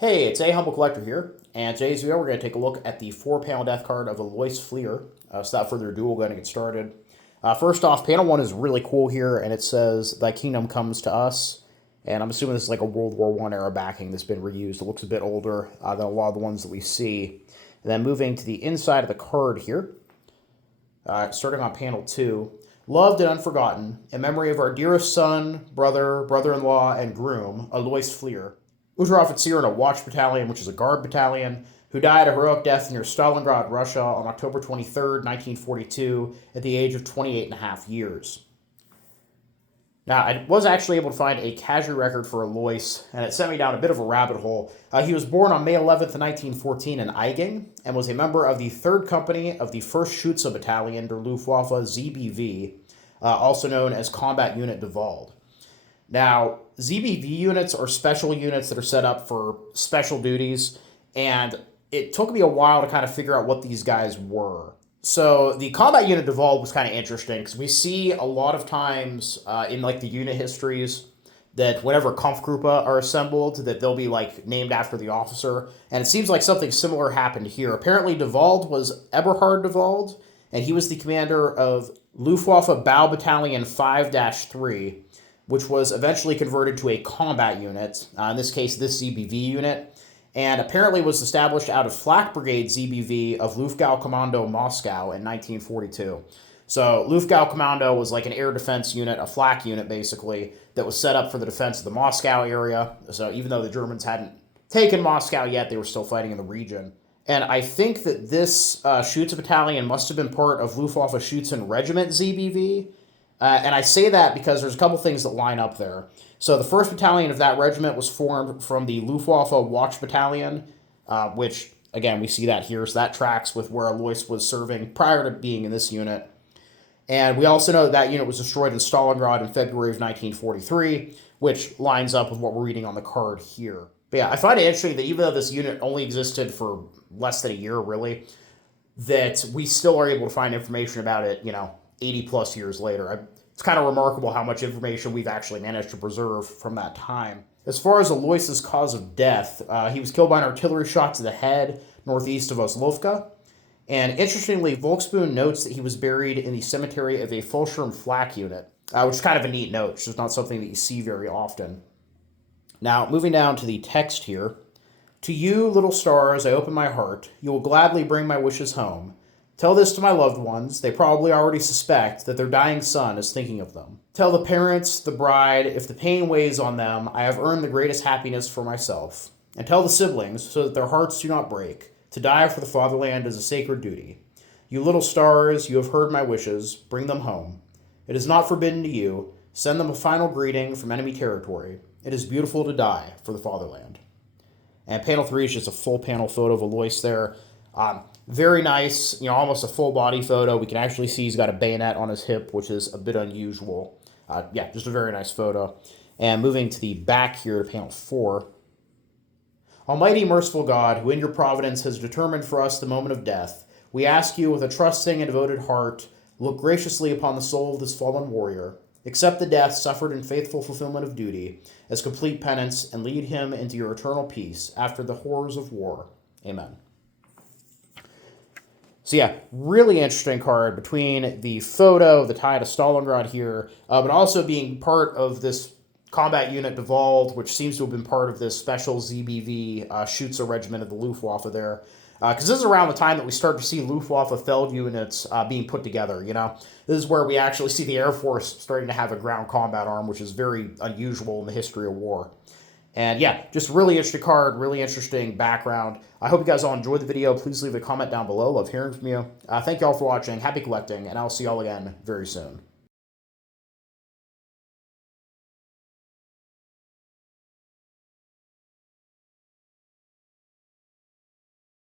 Hey, it's A Humble Collector here, and today's video we're going to take a look at the 4-panel death card of Alois Flieher. So without further ado, we're going to get started. First off, panel 1 is really cool here, and it says, "Thy kingdom comes to us," and I'm assuming this is like a World War I era backing that's been reused. It looks a bit older than a lot of the ones that we see. And then moving to the inside of the card here, starting on panel 2, "Loved and unforgotten, in memory of our dearest son, brother, brother-in-law, and groom, Alois Flieher, Unteroffizier in a watch battalion, which is a guard battalion, who died a heroic death near Stalingrad, Russia on October 23rd, 1942, at the age of 28 and a half years. Now, I was actually able to find a casualty record for Alois, and it sent me down a bit of a rabbit hole. He was born on May 11th, 1914 in Eiging, and was a member of the 3rd Company of the 1st Schutze Battalion der Luftwaffe ZBV, also known as Combat Unit Dewald. Now, ZBV units are special units that are set up for special duties, and it took me a while to kind of figure out what these guys were. So the Combat Unit Dewald was kind of interesting, because we see a lot of times in like the unit histories that whenever Kampfgruppe are assembled, that they'll be like named after the officer, and it seems like something similar happened here. Apparently Dewald was Eberhard Dewald, and he was the commander of Luftwaffe Bau Battalion 5-3, which was eventually converted to a combat unit, in this case, this ZBV unit, and apparently was established out of Flak Brigade ZBV of Luftgaukommando Moskau in 1942. So Luftgaukommando was like an air defense unit, a flak unit basically, that was set up for the defense of the Moscow area. So even though the Germans hadn't taken Moscow yet, they were still fighting in the region. And I think that this Schutze Battalion must have been part of Luftwaffe Schutzen Regiment ZBV, and I say that because there's a couple things that line up there. So the 1st Battalion of that regiment was formed from the Luftwaffe Watch Battalion, which, again, we see that here. So that tracks with where Alois was serving prior to being in this unit. And we also know that unit was destroyed in Stalingrad in February of 1943, which lines up with what we're reading on the card here. But yeah, I find it interesting that even though this unit only existed for less than a year, really, that we still are able to find information about it, 80 plus years later. It's kind of remarkable how much information we've actually managed to preserve from that time. As far as Alois's cause of death, he was killed by an artillery shot to the head northeast of Oslowka. And interestingly, Volksbund notes that he was buried in the cemetery of a Fallschirmjager Flak Unit, which is kind of a neat note. It's just not something that you see very often. Now, moving down to the text here. "To you, little stars, I open my heart. You will gladly bring my wishes home. Tell this to my loved ones. They probably already suspect that their dying son is thinking of them. Tell the parents, the bride, if the pain weighs on them, I have earned the greatest happiness for myself. And tell the siblings, so that their hearts do not break. To die for the fatherland is a sacred duty. You little stars, you have heard my wishes. Bring them home. It is not forbidden to you. Send them a final greeting from enemy territory. It is beautiful to die for the fatherland." And panel 3 is just a full panel photo of Alois there. Very nice, almost a full body photo. We can actually see he's got a bayonet on his hip, which is a bit unusual. Yeah, just a very nice photo. And moving to the back here to panel 4. "Almighty merciful God, who in your providence has determined for us the moment of death, we ask you with a trusting and devoted heart, look graciously upon the soul of this fallen warrior. Accept the death suffered in faithful fulfillment of duty as complete penance, and lead him into your eternal peace after the horrors of war. Amen." So yeah, really interesting card between the photo, the tie to Stalingrad here, but also being part of this Combat Unit Dewald, which seems to have been part of this special ZBV Schutze regiment of the Luftwaffe there. Because this is around the time that we start to see Luftwaffe Feld units being put together, This is where we actually see the Air Force starting to have a ground combat arm, which is very unusual in the history of war. And yeah, just really interesting card, really interesting background. I hope you guys all enjoyed the video. Please leave a comment down below. Love hearing from you. Thank you all for watching. Happy collecting, and I'll see y'all again very soon.